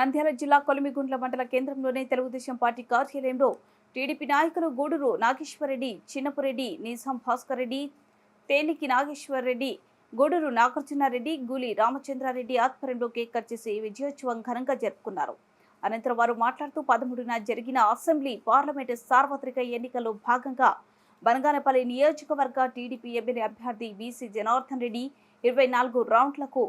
నంద్యాల జిల్లా కొలిమిగుండ్ల మండల కేంద్రంలోని తెలుగుదేశం పార్టీ కార్యాలయంలో టీడీపీ నాయకులు గూడూరు నాగేశ్వరరెడ్డి, చిన్నపురెడ్డి, నిజాం భాస్కర్ రెడ్డి, తేలికి నాగేశ్వరరెడ్డి, గూడూరు నాగార్జునారెడ్డి, గూలి రామచంద్రారెడ్డి ఆధ్వర్యంలో కేక్ కట్ చేసి విజయోత్సవం ఘనంగా జరుపుకున్నారు. అనంతరం వారు మాట్లాడుతూ 13న జరిగిన అసెంబ్లీ, పార్లమెంటు సార్వత్రిక ఎన్నికల్లో భాగంగా బనగానపల్లి నియోజకవర్గ టీడీపీ ఎమ్మెల్యే అభ్యర్థి బీసీ జనార్దన్ రెడ్డి 24 రౌండ్లకు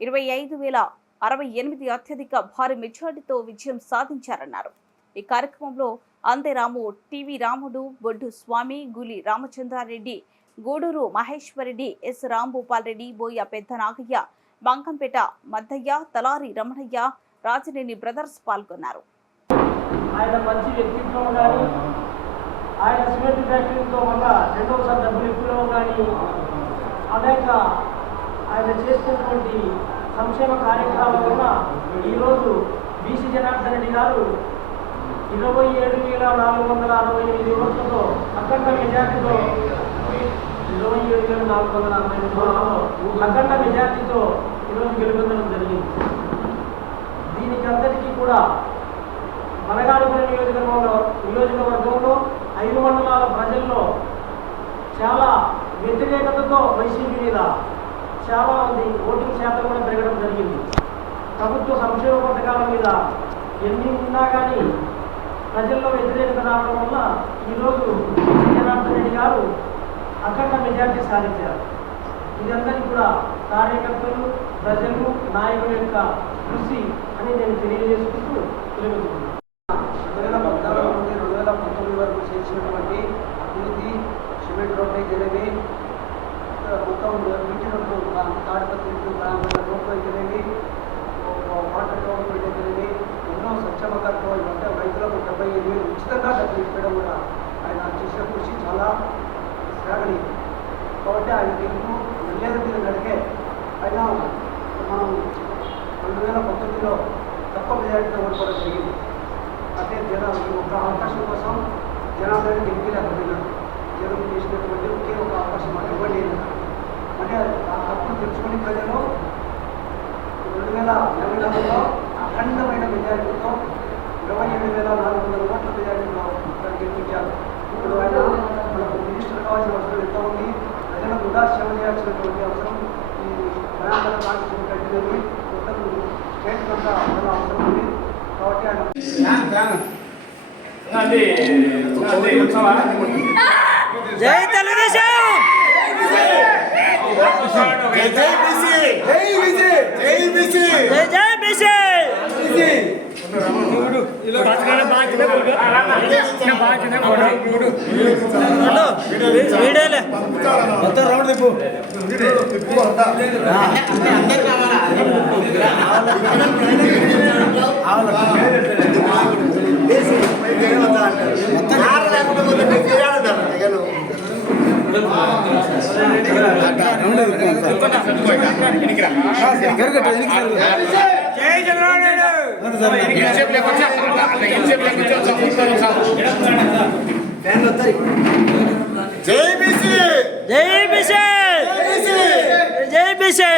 25,068 అత్యధిక భారీ మెజార్టీతో విజయం సాధించారన్నారు. ఈ కార్యక్రమంలో అందేరాము, టీవీ రాముడు, బొడ్డు స్వామి, గులి రామచంద్రారెడ్డి, గూడూరు మహేశ్వరరెడ్డి, ఎస్ రాంభూపాల్ రెడ్డి, బోయ పెద్ద నాగయ్య, బంకంపేట మద్దయ్య, తలారి రమణయ్య, రాజనేని బ్రదర్స్ పాల్గొన్నారు. ఆయన మంచి వ్యక్తిత్వం కానీ, ఆయన సిమెంట్ ఫ్యాక్టరీతో వల్ల రెండవసారి డబ్బులు ఎక్కువ కానీ, అనేక ఆయన చేసినటువంటి సంక్షేమ కార్యక్రమాల వల్ల ఈరోజు బీసీ జనార్దన్ రెడ్డి గారు 27,468 ఓట్లతో అఖండ మెజార్టీతో 27,468 అఖండ మెజార్టీతో ఈరోజు గెలుపొందడం జరిగింది. దీనికి అందరికీ కూడా బనగానపల్లి నియోజకవర్గంలో 5 మండలాల ప్రజల్లో చాలా వ్యతిరేకతతో వైసీపీ మీద చాలా మంది ఓటింగ్ శాతం కూడా పెరగడం జరిగింది. ప్రభుత్వ సంక్షేమ పథకాల మీద ఎన్ని ఉన్నా కానీ ప్రజల్లో వ్యతిరేకత రావడం వల్ల ఈరోజు జనార్దన్ రెడ్డి గారు అఖండ మెజార్టీ సాధించారు. ఇదందరికీ కూడా కార్యకర్తలు, ప్రజలు, నాయకుల యొక్క కృషి అని నేను తెలియజేసుకుంటూ తెలియజేస్తున్నాను. 2014 నుండి 2019 వరకు చేసినటువంటి అభివృద్ధి, సిమెంట్ రోడ్డు అయితేనేమి, మొత్తం ఇంటి రోడ్లు, తాడిపత్రి రోడ్లు అయితేనేమి, వాటర్ రోడ్లు అయితేనేమి, ఎన్నో సంక్షేమ కార్యక్రమాలు అంటే రైతులకు 75,000 ఉచితంగా డబ్బులు ఇవ్వడం కూడా ఆయన చేసిన కృషి చాలా శ్లాఘనీయం. కాబట్టి ఆయన గెలుపు మర్యాద మీద నడిగే ఆయన మనం 2019లో తక్కువ మెజారిటీతో ఓడిపోవడం జరిగింది. అంటే జనాలు ఒక అవకాశం కోసం జనాభాని గెలిపేలేకపోయినారు. జనం చేసినటువంటి ఒకే ఒక అవకాశం మనం ఇవ్వండి అంటే అప్పుడు తెలుసుకుని ప్రజలు 2024లో అఖండమైన మెజారిటీతో 27,400 ఓట్ల మెజారిటీలో గెలిపించారు. ఇప్పుడు ఆయన మనకు మినిస్టర్ కావాల్సిన అవసరం ఎంత ఉంది, ప్రజలకు కూడా సేవ చేయాల్సినటువంటి అవసరం ఈ ప్రయాణ కంటిన్యూ మొత్తం స్టేట్ అంతా అవసరం ఉంది. కాబట్టి ఆయన జై తెలుగుదేశం, జై బీసీ, జై బీసీ, జై బీసీ, జై బీసీ. మొత్తం రౌండ్ తిప్పు. జై బీసీ, జై బీసీ, జై బీసీ.